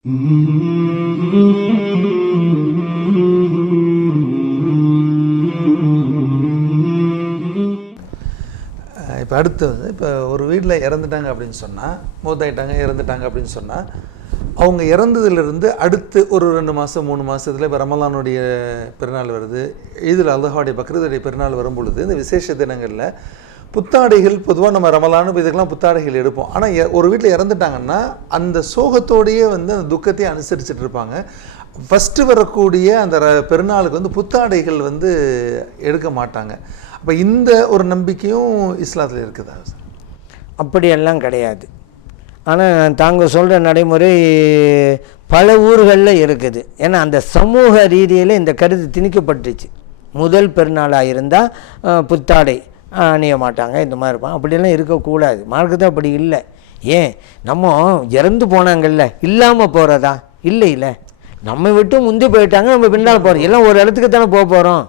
இப்போ அடுத்து வந்து இப்போ ஒரு வீட்டில் இறந்துட்டாங்க அப்படின்னு சொன்னால் மூத்தாயிட்டாங்க இறந்துட்டாங்க அப்படின்னு சொன்னால் அவங்க இறந்ததுலேருந்து அடுத்து ஒரு ரெண்டு மாதம் மூணு மாதத்தில் இப்போ ரமலானுடைய பெருநாள் வருது. இதில் அல்லாஹாவுடைய பக்ரதுடைய பெருநாள் வரும் பொழுது இந்த விசேஷ தினங்களில் புத்தாடைகள் பொதுவாக நம்ம ரமலானு இதுக்கெல்லாம் புத்தாடைகள் எடுப்போம். ஆனால் ஒரு வீட்டில் இறந்துட்டாங்கன்னா அந்த சோகத்தோடையே வந்து அந்த துக்கத்தை அனுசரிச்சுட்டு இருப்பாங்க. ஃபஸ்ட்டு வரக்கூடிய அந்த ர- பெருநாளுக்கு வந்து புத்தாடைகள் வந்து எடுக்க மாட்டாங்க. அப்போ இந்த ஒரு நம்பிக்கையும் இஸ்லாத்தில் இருக்குதா சார்? அப்படியெல்லாம் கிடையாது. ஆனால் தாங்க சொல்கிற நடைமுறை பல ஊர்களில் இருக்குது. ஏன்னா அந்த சமூக ரீதியில் இந்த கருத்து திணிக்கப்பட்டுச்சு. முதல் பெருநாளாக இருந்தால் புத்தாடை. அணிய மாட்டாங்க இந்த மாதிரி இருப்பான் அப்படியெல்லாம் இருக்கக்கூடாது. மார்க்கத்தை அப்படி இல்லை. ஏன்? நம்ம இறந்து போனாங்கல்ல இல்லாமல் போகிறதா இல்லை இல்லை. நம்ம விட்டு முந்தி போயிட்டாங்க நம்ம பின்னால் போகிறோம் எல்லாம் ஒரு இடத்துக்கு தானே போக போகிறோம்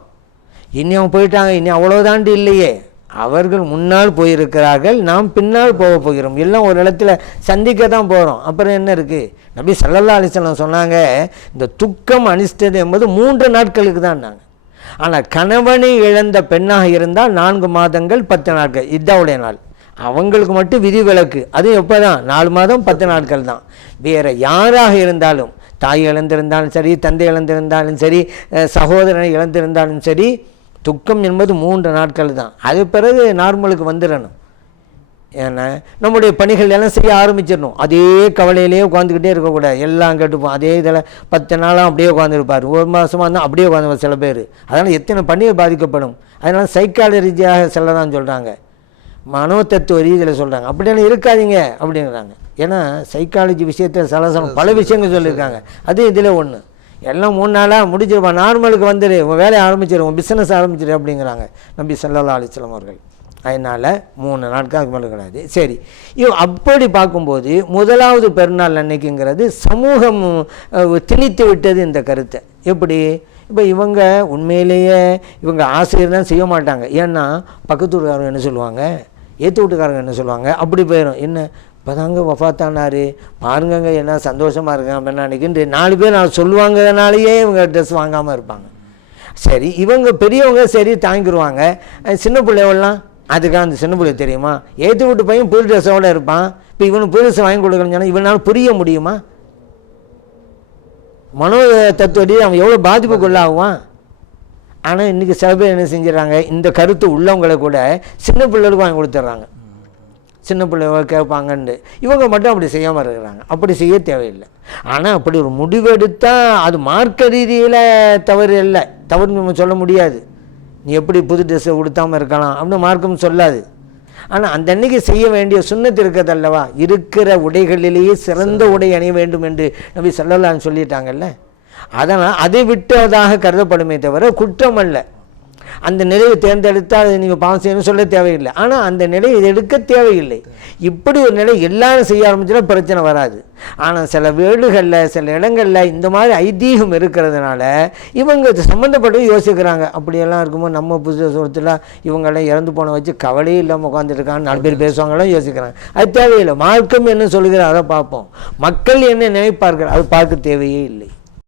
இனி அவங்க போயிட்டாங்க இனி அவ்வளோதாண்டு இல்லையே. அவர்கள் முன்னால் போயிருக்கிறார்கள் நாம் பின்னால் போக போகிறோம். எல்லாம் ஒரு இடத்துல சந்திக்க தான் போகிறோம் அப்புறம் என்ன இருக்குது நபி சல்லல்லா அலிஸ்லாம் சொன்னாங்க இந்த துக்கம் அனிஷ்டது என்பது மூன்று நாட்களுக்கு தான் நாங்கள் ஆனால் கணவனை இழந்த பெண்ணாக இருந்தால் நான்கு மாதங்கள் பத்து நாட்கள் இதாவுடைய நாள். அவங்களுக்கு மட்டும் விதிவிலக்கு. அது எப்போ தான் நாலு மாதம் பத்து நாட்கள் தான். வேறு யாராக இருந்தாலும் தாய் இழந்திருந்தாலும் சரி தந்தை இழந்திருந்தாலும் சரி சகோதரன் சகோதரனை இழந்திருந்தாலும் சரி துக்கம் என்பது மூன்று நாட்கள் தான். அது பிறகு நார்மலுக்கு வந்துடணும். ஏன்னா நம்முடைய பணிகள் எல்லாம் செய்ய ஆரம்பிச்சிடணும். அதே கவலையிலேயே உட்காந்துக்கிட்டே இருக்கக்கூடாது எல்லாம் கேட்டுப்போம். அதே இதில் பத்து நாளாக அப்படியே உட்காந்துருப்பார் ஒரு மாதமாக இருந்தால் அப்படியே உட்காந்து சில பேர். அதனால் எத்தனை பணிகள் பாதிக்கப்படும்? அதனால் சைக்காலஜியாக செல்ல தான் சொல்கிறாங்க மனோதத்துவ ரீதியில் சொல்கிறாங்க அப்படியெல்லாம் இருக்காதீங்க அப்படிங்கிறாங்க ஏன்னா சைக்காலஜி விஷயத்தில் சலசலம் பல விஷயங்கள் சொல்லியிருக்காங்க. அது இதில் ஒன்று எல்லாம் மூணு நாளாக முடிச்சிருப்பான் நார்மலுக்கு வந்துடு உன் வேலையை ஆரம்பிச்சிரு. உன் பிஸ்னஸ் ஆரம்பிச்சிரு அப்படிங்கிறாங்க. நம்பி சல்லல்லா அலிஸ்லாம் அவர்கள். அதனால் மூணு நாட்கள் அதுக்கு மேலே கிடையாது. சரி. இவ் அப்படி பார்க்கும்போது முதலாவது பெருநாள் அன்னைக்குங்கிறது சமூகம் திணித்து விட்டது இந்த கருத்தை. எப்படி? இப்போ இவங்க உண்மையிலேயே இவங்க ஆசிரியர் தான் செய்ய மாட்டாங்க. ஏன்னா பக்கத்து வீட்டுக்காரங்க என்ன சொல்லுவாங்க? ஏற்று வீட்டுக்காரங்க என்ன சொல்லுவாங்க? அப்படி போயிடும் என்ன? இப்போ தாங்க வஃபாத்தானாரு பாருங்கங்க என்ன சந்தோஷமாக இருக்காங்க அப்படின்னு நாலு பேர் நான் சொல்லுவாங்கனாலேயே இவங்க ட்ரெஸ் வாங்காமல் இருப்பாங்க. சரி இவங்க பெரியவங்க சரி தாங்கிடுவாங்க சின்ன பிள்ளைவெல்லாம் அதுக்காக அந்த சின்ன பிள்ளை தெரியுமா? ஏற்று விட்டு பையன் புது ட்ரெஸ்ஸோட இருப்பான். இப்போ இவனுக்கு புது ட்ரெஸ் வாங்கி கொடுக்கணும்னு சொன்னால் இவனால் புரிய முடியுமா? மனோ தத்துவடி அவன் எவ்வளோ பாதிப்புக்குள்ளாகுவான் ஆனால் இன்றைக்கி சில பேர் என்ன செஞ்சிடறாங்க? இந்த கருத்து உள்ளவங்களை கூட சின்ன பிள்ளைகளுக்கு வாங்கி கொடுத்துட்றாங்க. சின்ன பிள்ளைங்க கேட்பாங்கன்னு இவங்க மட்டும் அப்படி செய்யாமல் இருக்கிறாங்க. அப்படி செய்ய தேவையில்லை. ஆனால் அப்படி ஒரு முடிவெடுத்தால் அது மார்க்க ரீதியில் தவறு இல்லை. தவறு நம்ம சொல்ல முடியாது. நீ எப்படி புது ட்ரெஸ்ஸை உடுத்தாமல் இருக்கலாம் அப்படின்னு மார்க்கம் சொல்லாது. ஆனால் அந்த அன்னைக்கு செய்ய வேண்டிய சுண்ணத்து இருக்கிறது அல்லவா? இருக்கிற உடைகளிலேயே சிறந்த உடை அணிய வேண்டும் என்று நபி சொல்லலான்னு சொல்லிட்டாங்கல்ல? அதனால் அதை விட்டதாக கருதப்படுமே தவிர குற்றம் அல்ல. அந்த நிலையை தேர்ந்தெடுத்தால் அதை நீங்கள் பாவம் செய்யணும்னு சொல்ல தேவையில்லை. ஆனால் அந்த நிலையை எடுக்க தேவையில்லை. இப்படி ஒரு நிலை எல்லாரும் செய்ய ஆரம்பிச்சுன்னா பிரச்சனை வராது. ஆனால் சில வீடுகளில் சில இடங்களில் இந்த மாதிரி ஐதீகம் இருக்கிறதுனால இவங்க சம்மந்தப்பட்டு யோசிக்கிறாங்க. அப்படியெல்லாம் இருக்குமோ நம்ம புதுசு சொல்ல இவங்கெல்லாம் இறந்து போன வச்சு கவலையே இல்லாமல் உட்காந்துருக்காங்க நாலு பேர் பேசுவாங்களாம் யோசிக்கிறாங்க. அது தேவையில்லை. மார்க்கம் என்ன சொல்லுகிற அதை பார்ப்போம். மக்கள் என்ன நினைப்பார்கள்? அது பார்க்க தேவையே இல்லை.